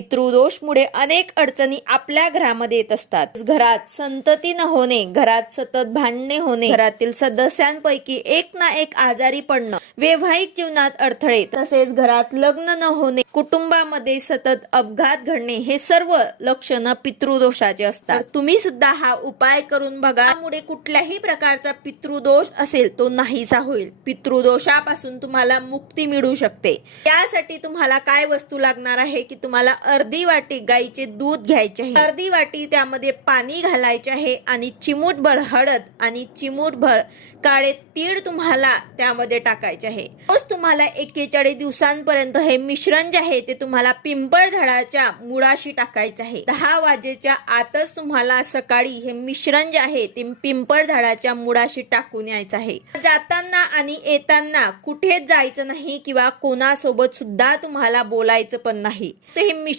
पितृदोषमुळे अनेक अडचणी आपल्या घरामध्ये येत असतात. घरात संतती न होणे, घरात सतत भांडणे होणे, घरातील सदस्यांपैकी एक ना एक आजारी पडणं, वैवाहिक जीवनात अडथळे, तसेच घरात लग्न न होणे, कुटुंबामध्ये सतत अपघात घडणे, हे सर्व लक्षणं पितृदोषाचे असतात. तुम्ही सुद्धा हा उपाय करून बघा. त्यामुळे कुठल्याही प्रकारचा पितृदोष असेल तो नाहीसा होईल. पितृदोषापासून तुम्हाला मुक्ती मिळू शकते. यासाठी तुम्हाला काय वस्तू लागणार आहे की तुम्हाला अर्धी वाटी गाईचे दूध घ्यायचे आहे, अर्धी वाटी त्यामध्ये पाणी घालायचे आहे आणि चिमूटभर हळद आणि चिमूटभर काळे तीळ तुम्हाला त्यामध्ये टाकायचे आहे. रोज तुम्हाला 41 दिवसांपर्यंत हे मिश्रण जे आहे ते तुम्हाला पिंपळ झाडाच्या मुळाशी टाकायचे आहे. 10 वाजेच्या आतच तुम्हाला सकाळी हे मिश्रण जे आहे ते पिंपळ झाडाच्या मुळाशी टाकून यायचं आहे. जाताना आणि येताना कुठेच जायचं नाही किंवा कोणासोबत सुद्धा तुम्हाला बोलायचं पण नाही. तर हे मिश्रण